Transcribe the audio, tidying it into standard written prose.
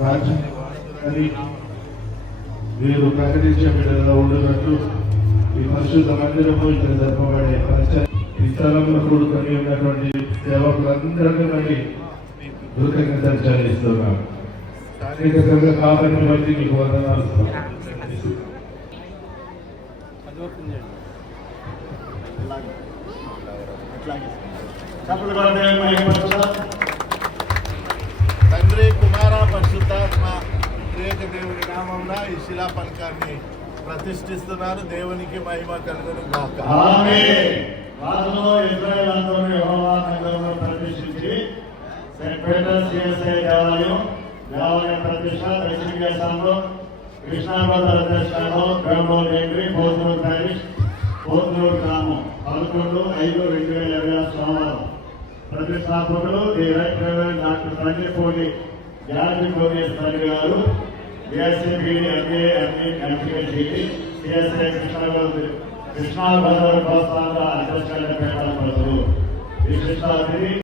రాజ్యాన్ని మీరు ప్రకటించే బిడ్డగా ఉండునట్లు ఈ పరిశుద్ధ మందిరము ఇక్కడ జరపబడే ఈ స్థలంలో కూడుకొని ఉన్నటువంటి సేవకులందరికీ మళ్ళీ కృతజ్ఞతలు చెల్లిస్తున్నాం. స్థానికంగా కాబట్టి బట్టి మీకు వందనాలు. తండ్రి, కుమార, పరిశుద్ధాత్మ త్రియేక దేవుని నామమున ఈ శిలా పలకాన్ని ప్రతిష్ఠిస్తున్నారు. దేవునికి మహిమ కలుగును గాక. ఆమేన్. వారిలో ఇశ్రాయేలు అందరూ యెహోవా నగరును ప్రతిష్ఠించి సెయింట్ పీటర్ సిఎస్ఐ దేవాలయం ప్రతిష్ట దక్షిణ స్థానంలో కృష్ణాగోదావరి అధ్యక్షులు బెంగళూరు ఎంట్రీ పోతునూరు ప్యారిష్ పోతునూరు గ్రామం 11/5/2026 సోమవారం. ప్రతిష్టాపకులు ది రైట్ రెవరెండ్ డాక్టర్ తండ్రిపోటి జార్జి కోనేశ్వరి గారు, బిఎస్సీబీడీ ఎంఏ ఎంపీహెచ్డి సిఎస్ఐ కృష్ణాగోదావరి ప్రోత్సాహ అధ్యక్షుల పేర్కొనబడుతుంది. విశిష్ట అతిథి